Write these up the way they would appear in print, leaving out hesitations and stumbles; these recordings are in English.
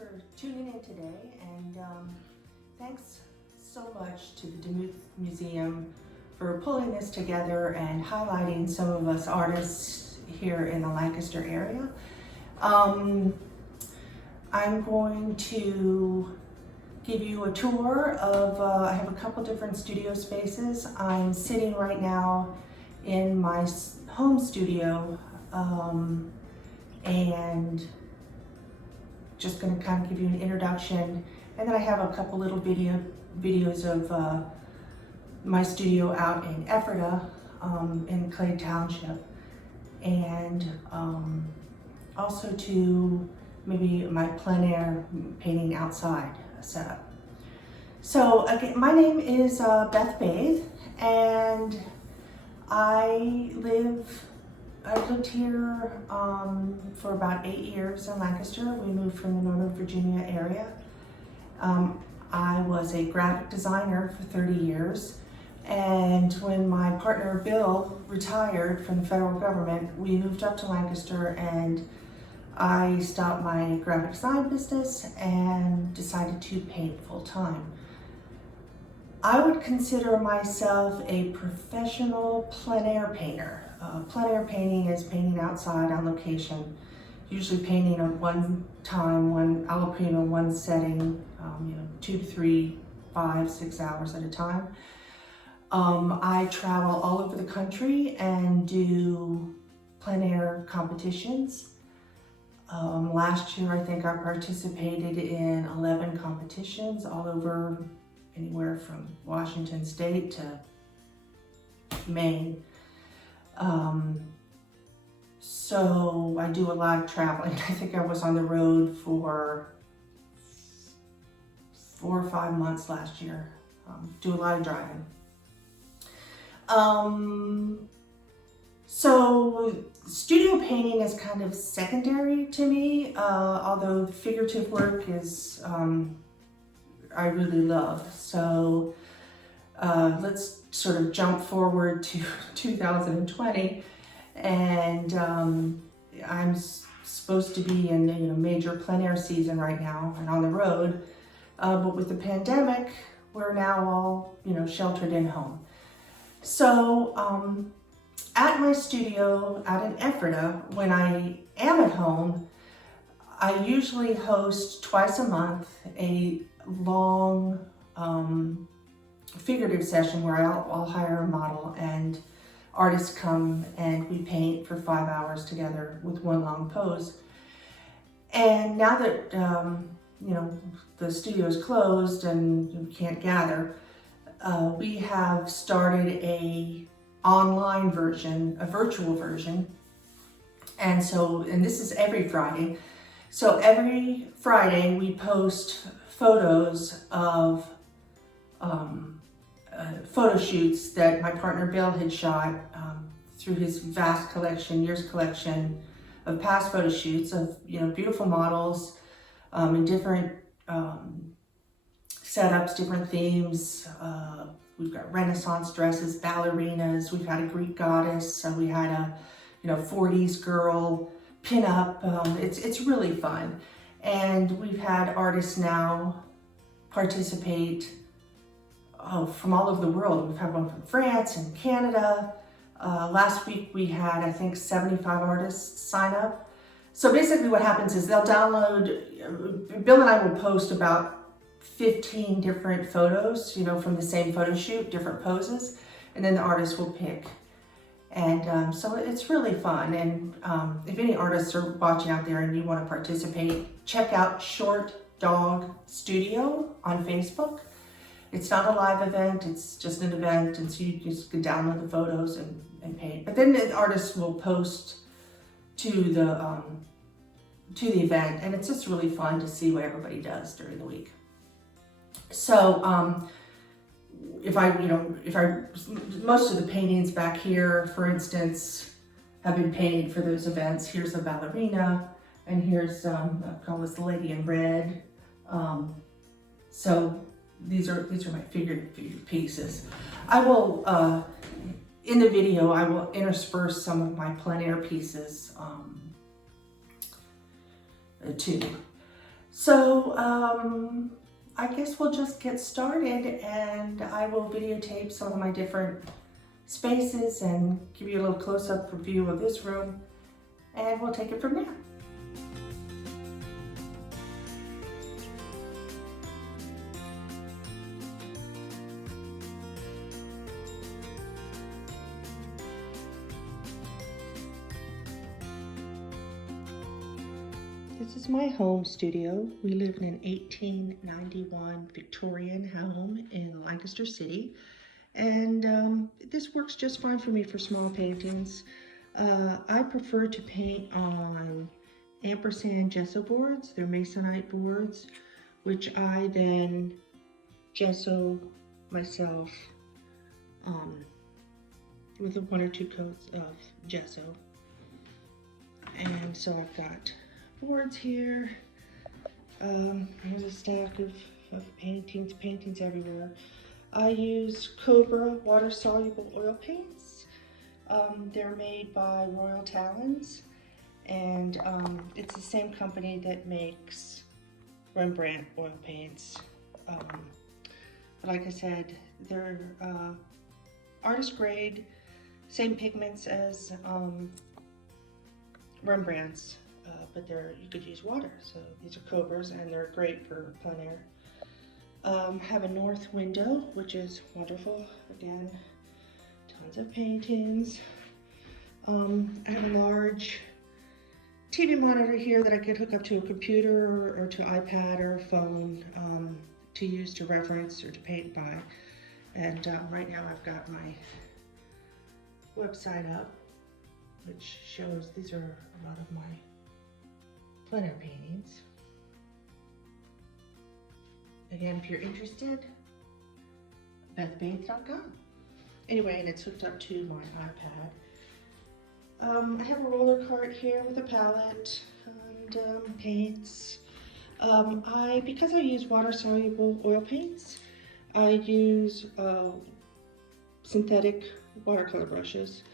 for tuning in today, and thanks so much to the Demuth Museum for pulling this together and highlighting some of us artists here in the Lancaster area. I'm going to give you a tour of, I have a couple different studio spaces. I'm sitting right now in my home studio, and just going to kind of give you an introduction, and then I have a couple little videos of my studio out in Ephrata, in Clay Township, and also to maybe my plein air painting outside setup. So again, my name is Beth Bathe, and I've lived here for about 8 years in Lancaster. We moved from the Northern Virginia area. I was a graphic designer for 30 years, and when my partner Bill retired from the federal government, we moved up to Lancaster, and I stopped my graphic design business and decided to paint full time. I would consider myself a professional plein air painter. Plein air painting is painting outside on location, usually painting at one time, alla prima, one setting, 2 to 3, 5, 6 hours at a time. I travel all over the country and do plein air competitions. Last year, I think I participated in 11 competitions all over, anywhere from Washington State to Maine. So I do a lot of traveling. I think I was on the road for 4 or 5 months last year. Do a lot of driving. So studio painting is kind of secondary to me, although figurative work is, I really love. So let's sort of jump forward to 2020, and I'm supposed to be in major plein air season right now and on the road, but with the pandemic, we're now all sheltered in home. So at my studio out in Ephrata, when I am at home, I usually host twice a month a long figurative session where I'll hire a model and artists come and we paint for 5 hours together with one long pose. And now that the studio is closed and you can't gather, we have started a online version, a virtual version, and this is every Friday. So every Friday we post photos of photo shoots that my partner Bill had shot through his vast years collection of past photo shoots of beautiful models in different setups, different themes. We've got Renaissance dresses, ballerinas. We've had a Greek goddess. We had a 40s girl pinup. It's really fun, and we've had artists now participate from all over the world. We've had one from France and Canada. Last week we had, I think, 75 artists sign up. So basically what happens is they'll download, Bill and I will post about 15 different photos, from the same photo shoot, different poses, and then the artist will pick. And so it's really fun. And if any artists are watching out there and you want to participate, check out Short Dog Studio on Facebook. It's not a live event, it's just an event, and so you just can download the photos and paint. But then the artists will post to the event, and it's just really fun to see what everybody does during the week. So most of the paintings back here, for instance, have been painted for those events. Here's a ballerina, and here's I call this the lady in red. So these are my figurative pieces. I will in the video I will intersperse some of my plein air pieces too. So I guess we'll just get started, and I will videotape some of my different spaces and give you a little close-up view of this room, and we'll take it from there. This is my home studio. We live in an 1891 Victorian home in Lancaster City, and this works just fine for me for small paintings. I prefer to paint on ampersand gesso boards. They're masonite boards, which I then gesso myself with one or two coats of gesso. And so I've got boards here. Here's a stack of paintings everywhere. I use Cobra water-soluble oil paints. They're made by Royal Talons, and it's the same company that makes Rembrandt oil paints. Like I said, they're artist grade, same pigments as Rembrandt's. But you could use water. So these are Cobras, and they're great for plein air. Have a north window, which is wonderful. Again, tons of paintings. I have a large TV monitor here that I could hook up to a computer or to iPad or phone to use to reference or to paint by. And right now I've got my website up, which shows these are a lot of my plein air paintings. Again, if you're interested, BethBathe.com. Anyway, and it's hooked up to my iPad. I have a roller cart here with a palette and paints. Because I use water-soluble oil paints, I use synthetic watercolor brushes,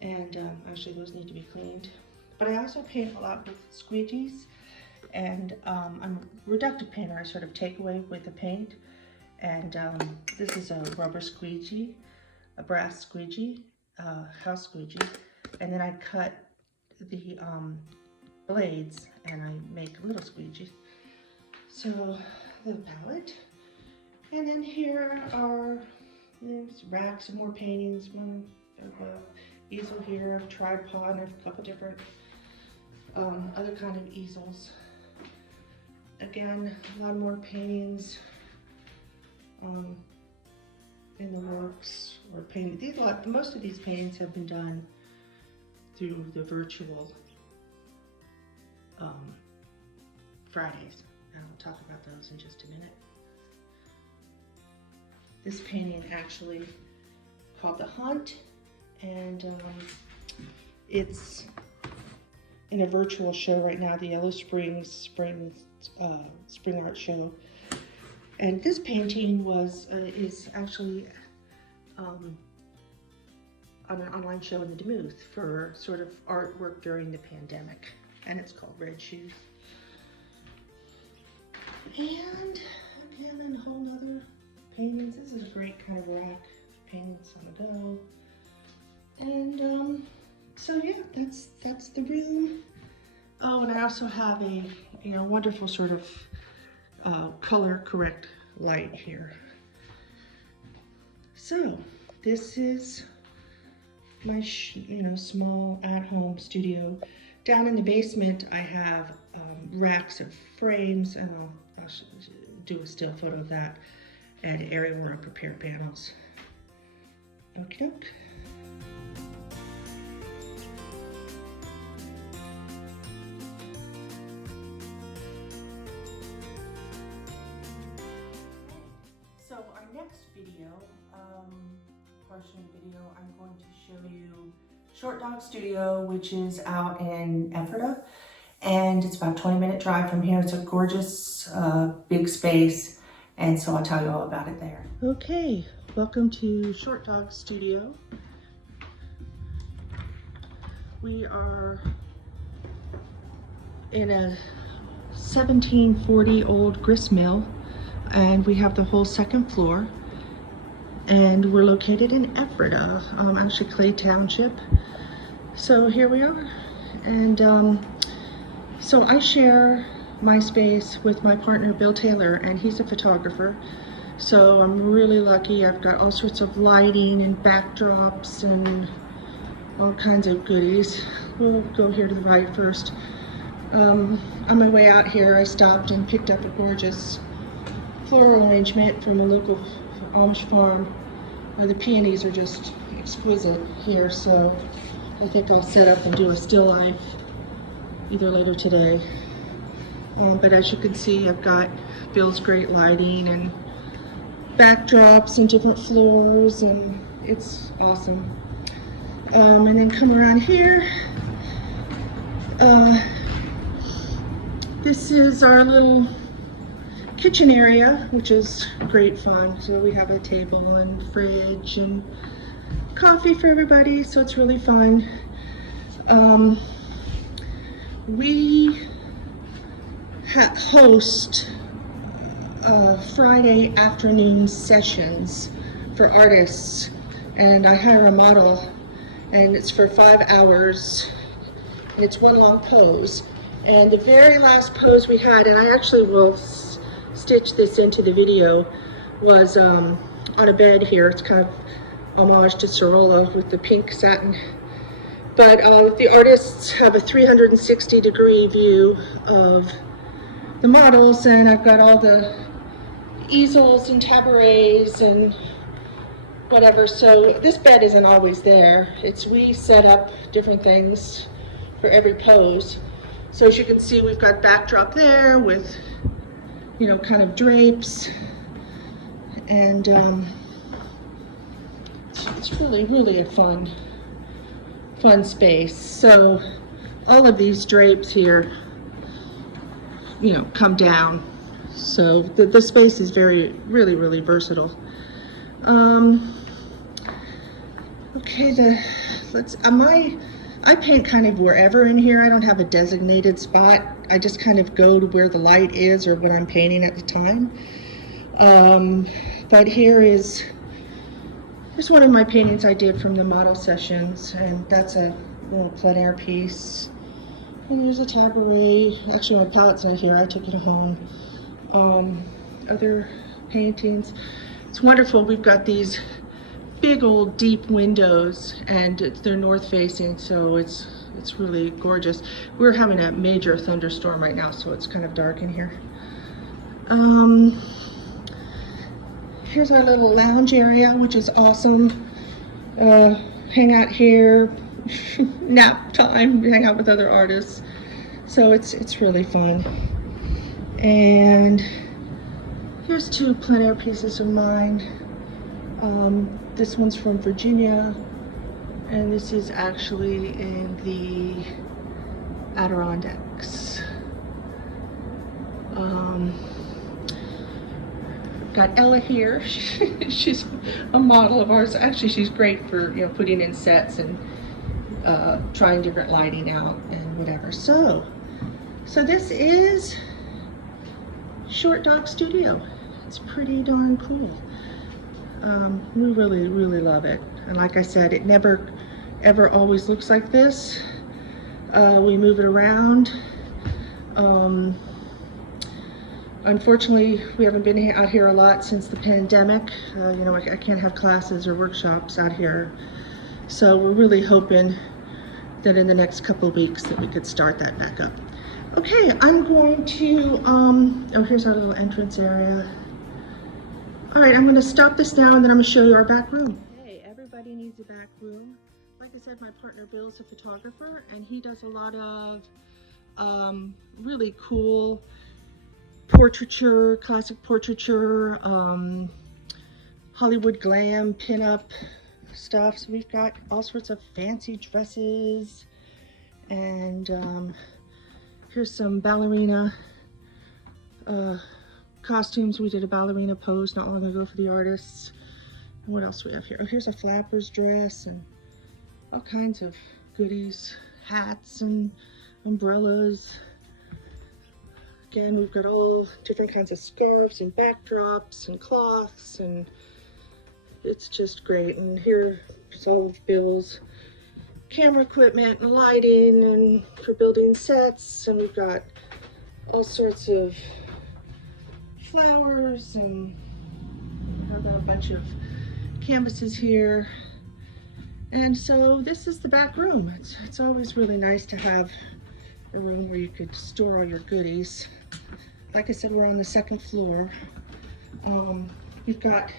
and actually those need to be cleaned. But I also paint a lot with squeegees, and I'm a reductive painter. I sort of take away with the paint, and this is a rubber squeegee, a brass squeegee, house squeegee, and then I cut the blades and I make little squeegees. So the palette, and then here are racks of more paintings. One easel here, a tripod, and a couple different other kind of easels. Again, a lot more paintings in the works, or painted. Most of these paintings have been done through the virtual Fridays, and I'll talk about those in just a minute. This painting actually called The Hunt, and it's in a virtual show right now, the Yellow Spring Art Show. And this painting is actually on an online show in the Demuth for sort of artwork during the pandemic, and it's called Red Shoes. And again, a whole nother paintings. This is a great kind of rack, paintings on the go. And so yeah, that's the room. Oh, and I also have a wonderful sort of color correct light here. So this is my small at-home studio. Down in the basement I have racks of frames, and I'll do a still photo of that, and an area where I prepare panels. Okie doke. So our next video, portion video, I'm going to show you Short Dog Studio, which is out in Ephrata, and it's about a 20-minute drive from here. It's a gorgeous big space, and so I'll tell you all about it there. Okay, welcome to Short Dog Studio. We are in a 1740 old grist mill, and we have the whole second floor. And we're located in Ephrata, actually Clay Township. So here we are. And so I share my space with my partner Bill Taylor, and he's a photographer. So I'm really lucky. I've got all sorts of lighting and backdrops and all kinds of goodies. We'll go here to the right first. On my way out here, I stopped and picked up a gorgeous floral arrangement from a local Amish farm. The peonies are just exquisite here, so I think I'll set up and do a still life either later today. But as you can see, I've got Bill's great lighting and backdrops and different floors, and it's awesome. And then come around here. This is our little kitchen area, which is great fun. So we have a table and fridge and coffee for everybody, so it's really fun. We host Friday afternoon sessions for artists, and I hire a model, and it's for 5 hours, and it's one long pose. And the very last pose we had, and I actually will stitch this into the video, was on a bed here. It's kind of homage to Sorolla with the pink satin. But the artists have a 360-degree view of the models, and I've got all the easels and tabourets and whatever. So this bed isn't always there. We set up different things for every pose. So as you can see, we've got backdrop there with, you know, kind of drapes, and it's really a fun space. So all of these drapes here, you know, come down. So the space is really versatile. Okay, I paint kind of wherever in here. I don't have a designated spot. I just kind of go to where the light is or what I'm painting at the time. But here's one of my paintings I did from the model sessions, and that's a little plein air piece. And here's a tabouret. Actually, my palette's not here. I took it home. Other paintings. It's wonderful. We've got these big old deep windows, and they're north facing, so it's really gorgeous. We're having a major thunderstorm right now, so it's kind of dark in here. Here's our little lounge area, which is awesome. Hang out here, nap time, hang out with other artists. So it's really fun. And here's 2 plein air pieces of mine. This one's from Virginia, and this is actually in the Adirondacks. Got Ella here. She's a model of ours. Actually, she's great for, you know, putting in sets and trying different lighting out and whatever. So this is Short Dog Studio. It's pretty darn cool. We really love it, and like I said, it never ever always looks like this. We move it around. Unfortunately, we haven't been out here a lot since the pandemic. You know, I can't have classes or workshops out here, so we're really hoping that in the next couple of weeks that we could start that back up. Okay, I'm going to oh, here's our little entrance area. All right, I'm going to stop this now, and then I'm going to show you our back room. Hey, everybody needs a back room. Like I said, my partner Bill's a photographer, and he does a lot of really cool portraiture, classic portraiture, Hollywood glam, pinup stuff. So we've got all sorts of fancy dresses, and here's some ballerina costumes. We did a ballerina pose not long ago for the artists. And what else do we have here? Oh, here's a flapper's dress and all kinds of goodies, hats and umbrellas, Again, we've got all different kinds of scarves and backdrops and cloths, and it's just great. And here's all of Bill's camera equipment and lighting and for building sets, and we've got all sorts of flowers, and we have a bunch of canvases here. And so this is the back room. It's always really nice to have a room where you could store all your goodies. Like I said, we're on the second floor. We've got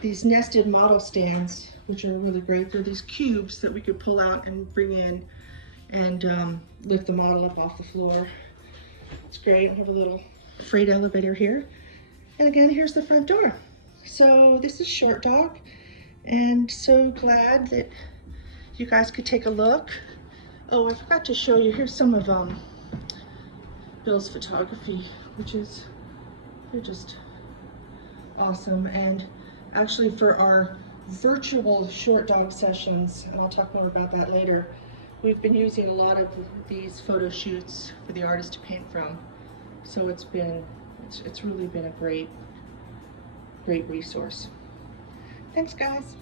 these nested model stands, which are really great. They're these cubes that we could pull out and bring in and lift the model up off the floor. It's great. I have a little freight elevator here. And again, here's the front door. So this is Short Dog, and so glad that you guys could take a look. Oh, I forgot to show you, here's some of Bill's photography, which is, they're just awesome. And actually for our virtual Short Dog sessions, and I'll talk more about that later, we've been using a lot of these photo shoots for the artist to paint from. So it's really been a great resource. Thanks, guys.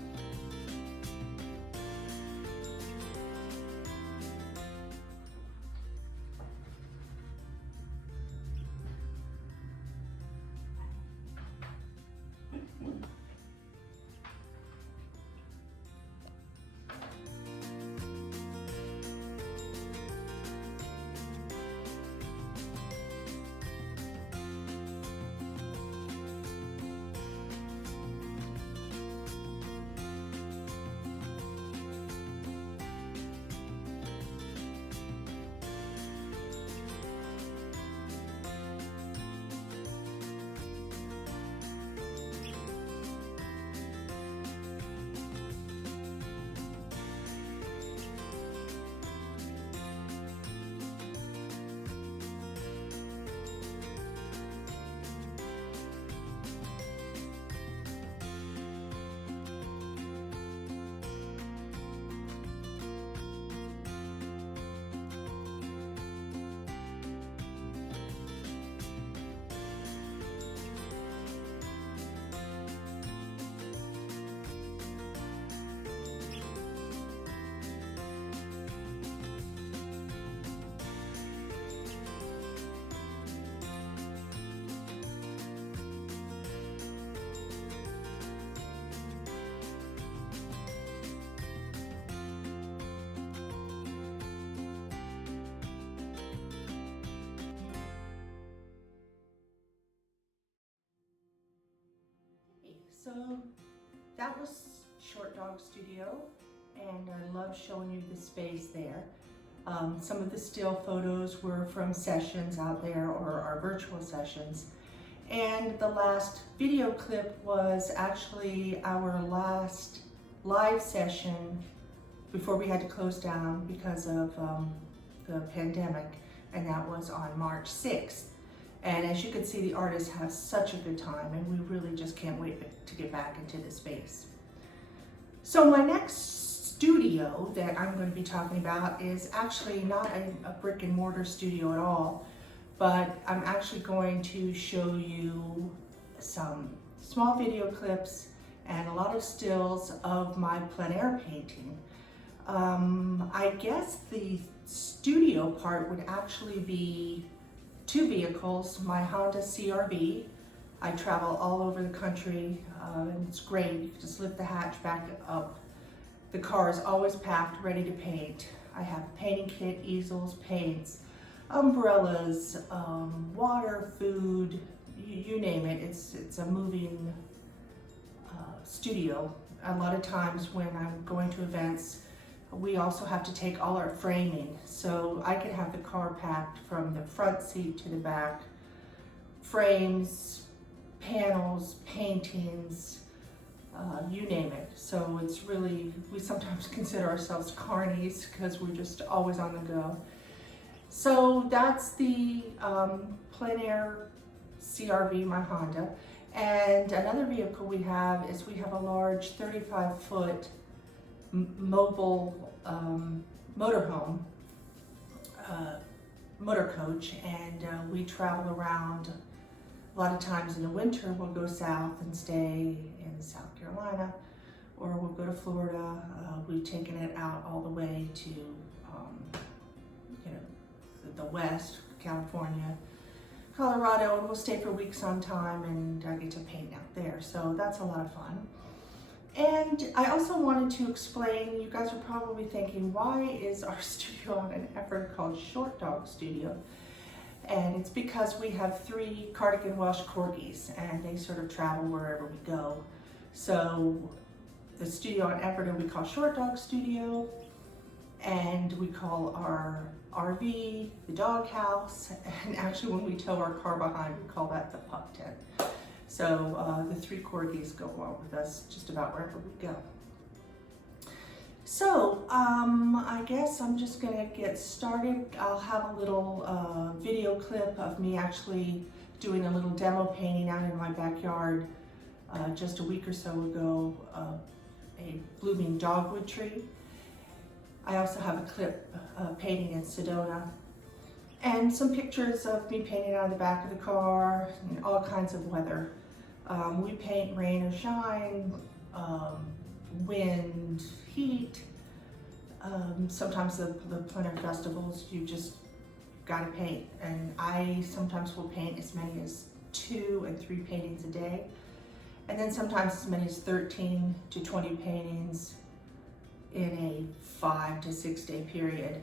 So that was Short Dog Studio, and I love showing you the space there. Some of the still photos were from sessions out there or our virtual sessions. And the last video clip was actually our last live session before we had to close down because of the pandemic, and that was on March 6th. And as you can see, the artists have such a good time, and we really just can't wait to get back into the space. So my next studio that I'm going to be talking about is actually not a brick and mortar studio at all, but I'm actually going to show you some small video clips and a lot of stills of my plein air painting. I guess the studio part would actually be two vehicles, my Honda CRV. I travel all over the country, and it's great. You can just lift the hatch back up. The car is always packed, ready to paint. I have a painting kit, easels, paints, umbrellas, water, food, you name it. It's a moving studio. A lot of times when I'm going to events, we also have to take all our framing. So I can have the car packed from the front seat to the back. Frames, panels, paintings, you name it. So it's really, we sometimes consider ourselves carnies because we're just always on the go. So that's the plein air CRV, my Honda. And another vehicle we have is we have a large 35-foot mobile motorhome, motor coach, and we travel around. A lot of times in the winter we'll go south and stay in South Carolina, or we'll go to Florida. We've taken it out all the way to the west, California, Colorado, and we'll stay for weeks on time, and I get to paint out there. So that's a lot of fun. And I also wanted to explain, you guys are probably thinking, why is our studio on an effort called Short Dog Studio? And it's because we have 3 cardigan Welsh corgis, and they sort of travel wherever we go. So the studio on Ephrata we call Short Dog Studio, and we call our RV the dog house, and actually when we tow our car behind, we call that the pup tent. So the 3 corgis go along with us just about wherever we go. So I guess I'm just gonna get started. I'll have a little video clip of me actually doing a little demo painting out in my backyard just a week or so ago of a blooming dogwood tree. I also have a clip painting in Sedona, and some pictures of me painting out of the back of the car and all kinds of weather. We paint rain or shine, wind, heat. Sometimes the plein festivals, you just gotta paint, and I sometimes will paint as many as 2 and 3 paintings a day, and then sometimes as many as 13 to 20 paintings in a 5 to 6 day period.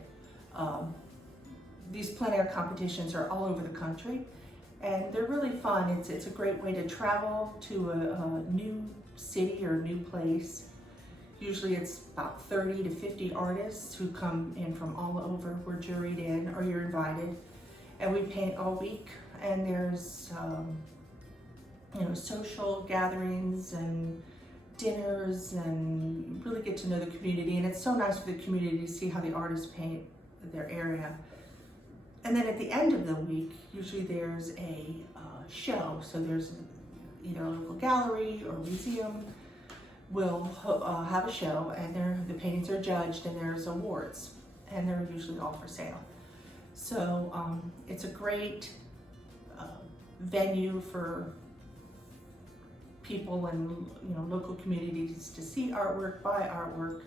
These plein air competitions are all over the country, and they're really fun. It's a great way to travel to a new city or new place. Usually it's about 30 to 50 artists who come in from all over. We're juried in, or you're invited, and we paint all week. And there's social gatherings and dinners, and you really get to know the community. And it's so nice for the community to see how the artists paint their area. And then at the end of the week, usually there's a show. So there's either a local gallery or museum will have a show, and the paintings are judged, and there's awards, and they're usually all for sale. So it's a great venue for people and local communities to see artwork, buy artwork,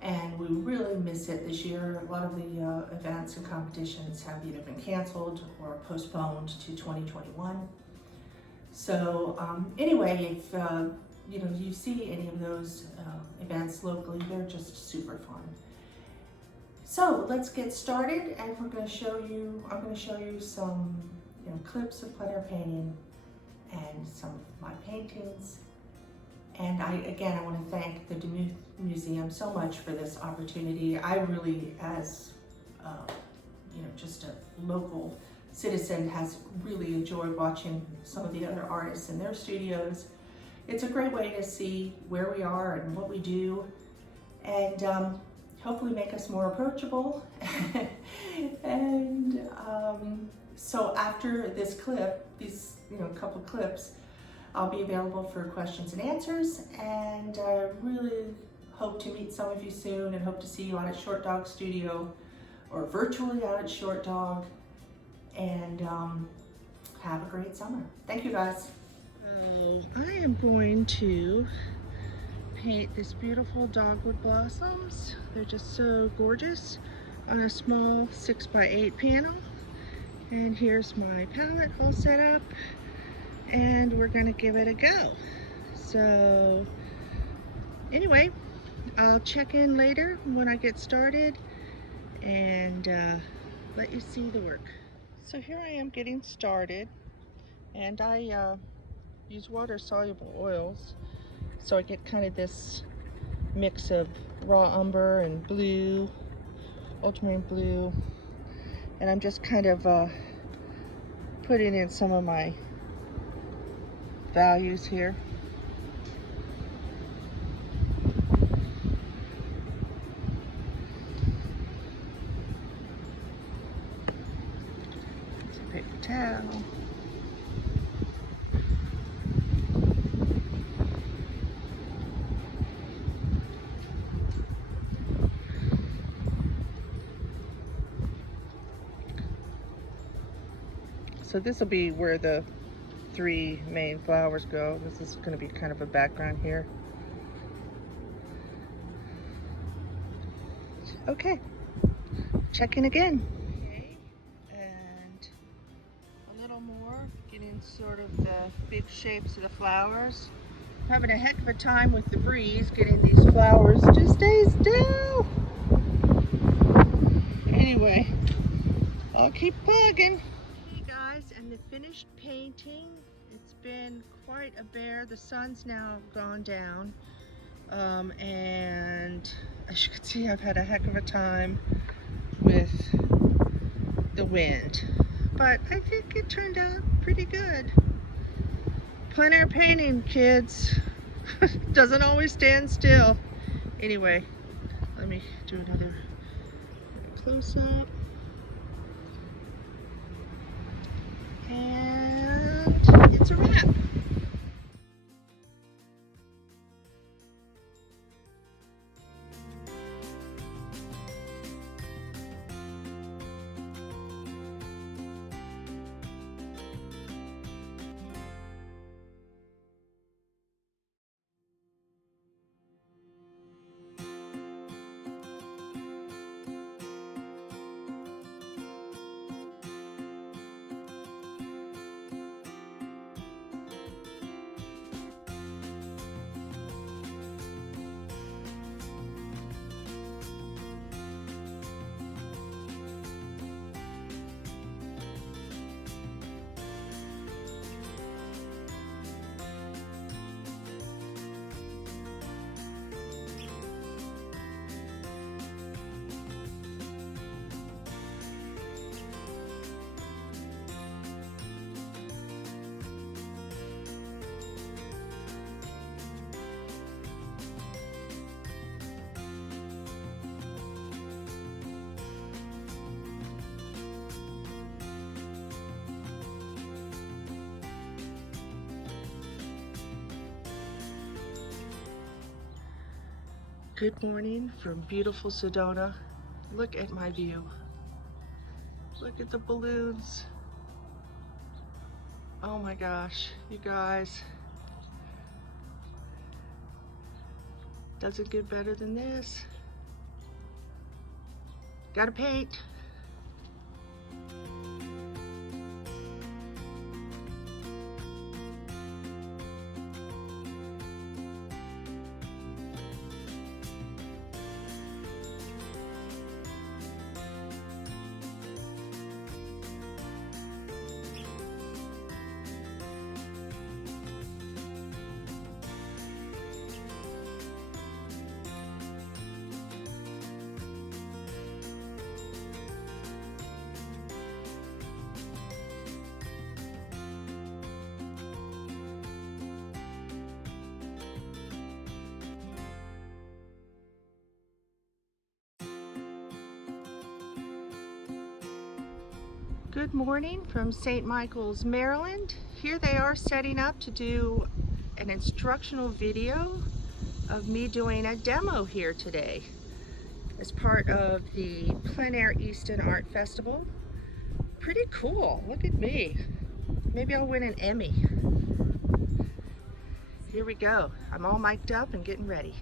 and we really miss it this year. A lot of the events and competitions have either been canceled or postponed to 2021. So anyway, if you see any of those events locally, they're just super fun. So let's get started, and I'm going to show you some clips of plein air painting and some of my paintings. And I want to thank the Demuth Museum so much for this opportunity. I really, as just a local citizen, has really enjoyed watching some of the other artists in their studios. It's a great way to see where we are and what we do, and hopefully make us more approachable. And so after this clip, these couple clips, I'll be available for questions and answers, and I really hope to meet some of you soon, and hope to see you out at Short Dog Studio or virtually out at Short Dog, and have a great summer. Thank you, guys. I am going to paint this beautiful dogwood blossoms. They're just so gorgeous on a small 6x8 panel. And here's my palette all set up, and we're gonna give it a go. So anyway, I'll check in later when I get started and let you see the work. So here I am getting started, and I use water-soluble oils, so I get kind of this mix of raw umber and blue, ultramarine blue, and I'm just kind of putting in some of my values here. Some paper towel. So this will be where the 3 main flowers go. This is going to be kind of a background here. Okay, check in again. Okay, and a little more, getting sort of the big shapes of the flowers. Having a heck of a time with the breeze getting these flowers to stay still. Anyway, I'll keep plugging. Hey guys, and the finished painting, it's been quite a bear. The sun's now gone down, and as you can see, I've had a heck of a time with the wind, but I think it turned out pretty good. Plein air painting, kids. Doesn't always stand still. Anyway, let me do another close-up. And it's a wrap. Good morning from beautiful Sedona. Look at my view. Look at the balloons. Oh my gosh, you guys. Doesn't get better than this. Gotta paint. Good morning from St. Michael's, Maryland. Here they are setting up to do an instructional video of me doing a demo here today as part of the Plein Air Easton Art Festival. Pretty cool, look at me. Maybe I'll win an Emmy. Here we go. I'm all mic'd up and getting ready.